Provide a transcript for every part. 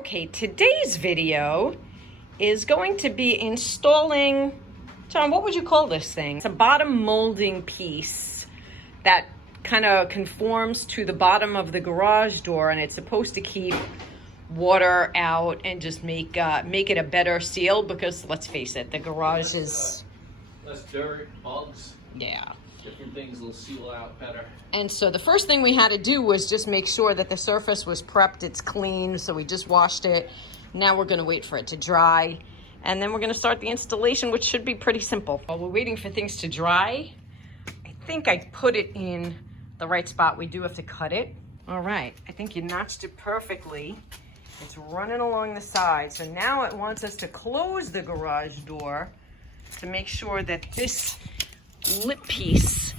Okay, today's video is going to be installing, John, what would you call this thing? It's a bottom molding piece that kind of conforms to the bottom of the garage door, and it's supposed to keep water out and just make it a better seal, because let's face it, the garage is less dirt, bugs. Yeah. Different things will seal out better. And so the first thing we had to do was just make sure that the surface was prepped, it's clean, so we just washed it. Now we're gonna wait for it to dry, and then we're gonna start the installation, which should be pretty simple. While we're waiting for things to dry, I think I put it in the right spot. We do have to cut it. All right, I think you notched it perfectly. It's running along the side. So now it wants us to close the garage door to make sure that this lip piece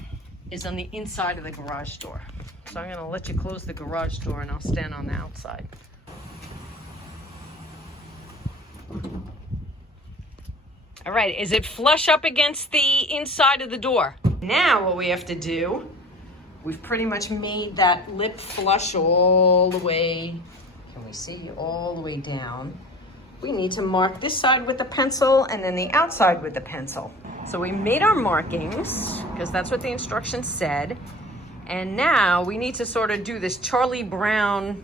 is on the inside of the garage door. So I'm gonna let you close the garage door and I'll stand on the outside. All right, is it flush up against the inside of the door? Now what we have to do, we've pretty much made that lip flush all the way, can we see, all the way down. We need to mark this side with the pencil and then the outside with the pencil. So we made our markings, because that's what the instructions said. And now we need to sort of do this Charlie Brown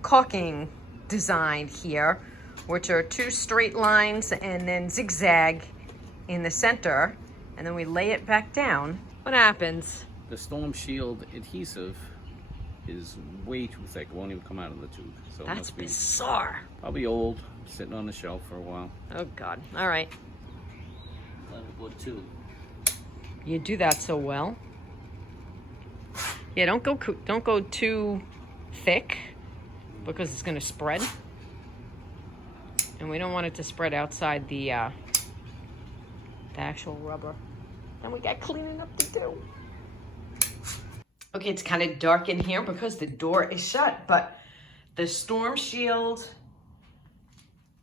caulking design here, which are two straight lines and then zigzag in the center. And then we lay it back down. What happens? The Storm Shield adhesive is way too thick. It won't even come out of the tube. So it That's must be bizarre. probably old, sitting on the shelf for a while. Oh God, all right. Wood too. You do that so well. Yeah, don't go too thick, because it's gonna spread. And we don't want it to spread outside the actual rubber. And we got cleaning up to do. Okay, it's kind of dark in here because the door is shut, but the Storm Shield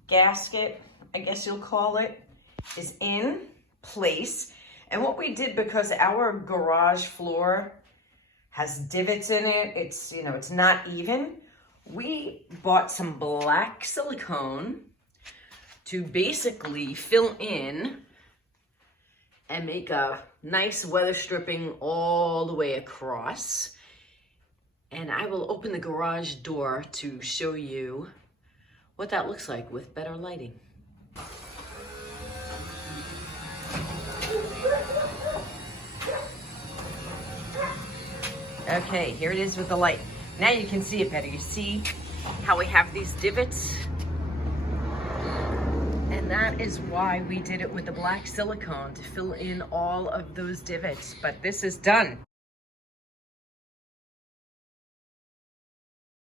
gasket, I guess you'll call it, is in place. And what we did, because our garage floor has divets in it, it's not even, we bought some black silicone to basically fill in and make a nice weather stripping all the way across. And I will open the garage door to show you what that looks like with better lighting. Okay, here it is with the light. Now you can see it better. You see how we have these divots? And that is why we did it with the black silicone, to fill in all of those divots. But this is done.